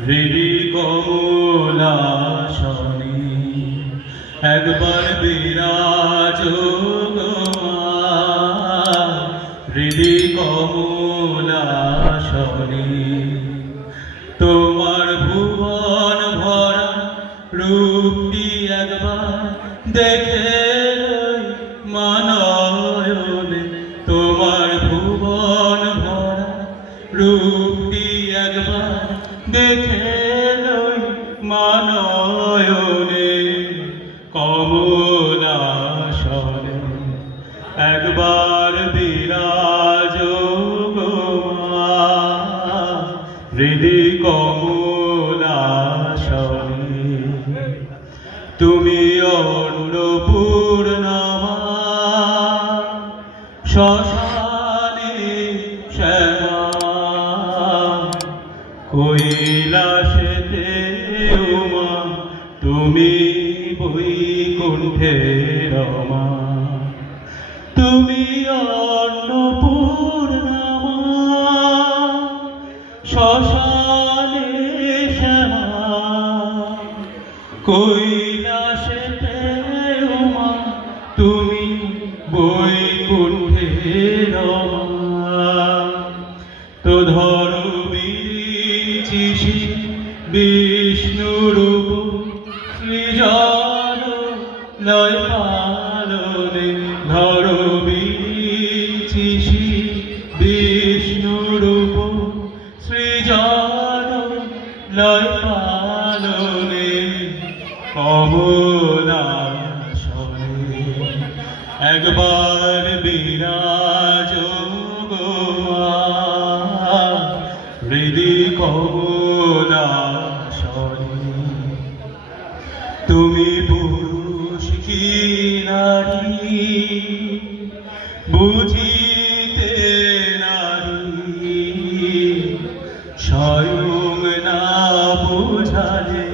হৃদি কমলাসনে একবার বিরাজ হৃদি কমলাসনে তোমার ভুবন ভরা রূপটি একবার দেখে মানয়নে তোমার ভুবন ভরা রূপটি একবার দেখে মানয়নে কমলাসনে একবার বিরাজ হৃদি কমলাসনে তুমি অন্নপূর্ণমা শ্মশানে শ্যামা কৈলাসেতে উমা তুমি বৈকুণ্ঠে রমা তুমি অন্নপূর্ণমা শ্মশানে শ্যামা কৈলাসেতে উমা তুমি বৈকুণ্ঠে রমা তো ধরো বিরিঞ্চি বিষ্ণুরূপ সৃজন লয় পালনে ধরো বিরিঞ্চি বিষ্ণুরূপ সৃজন লয় পালনে কমলাসনে একবার বিরাজ হৃদি কমলাসনে তুমি পুরুষ কি নারী বুঝিতে নারী স্বয়ং না বুঝালে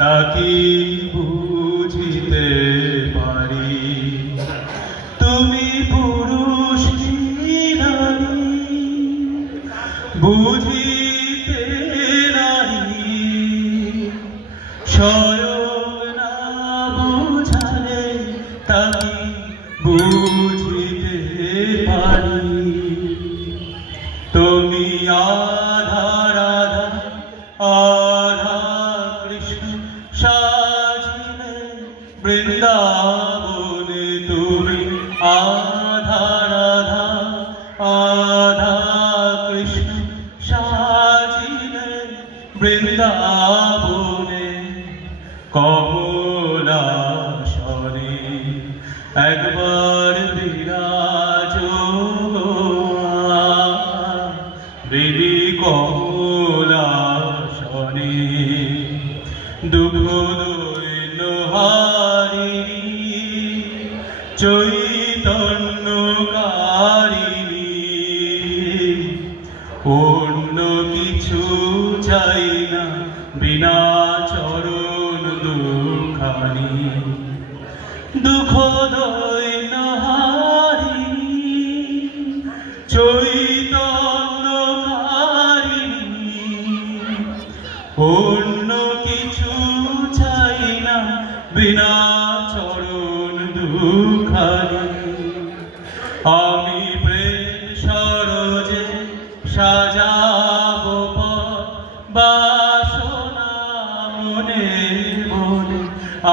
তাকে বুঝিতে পারি তুমি পুরুষ কি নারী বুঝিতে নারী স্বয়ং না বুঝালে তাকে বুঝিতে পারি তুমি আধা রাধা আধা কৃষ্ণ সাজিলে বৃন্দাবনে তুমি আধা রাধা আধা কৃষ্ণ সাজিলে বৃন্দাবনে কমলাসনে একবার বিরাজ হৃদি কমলাসনে দুঃখ দৈন্য হারিণী চৈতন্যকারিণী অন্য কিছু চাই না বিনা চরণ দুঃখানি দুঃখ দৈন্য হারিণী চৈতন্যকারিণী অন্য কিছু চাই না বিনা চরণ দুঃখানি আমি প্রেম সরোজে সাজাবো বাসনা মনে মনে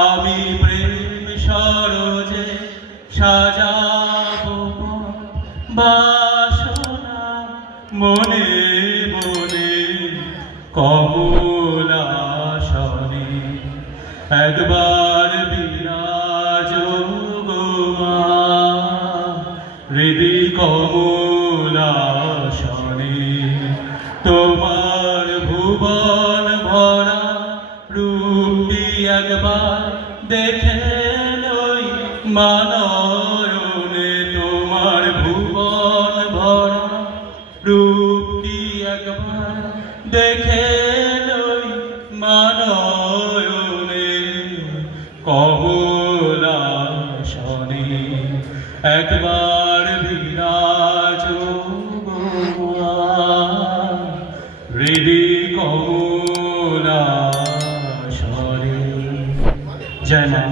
আমি প্রেম সরোজে সাজাবো বাসনা মনে মনে কমলাসনে একবার বিরাজ হৃদি কমলাসনে তোমার ভুবন ভরা রূপটি একবার দেখে লই মানয়নে তোমার ভুবন ভরা রূপটি একবার দেখে লই মানয়নে কমলাসনে একবার বিরাজ হৃদি কমলা স্বরে। জয় মা।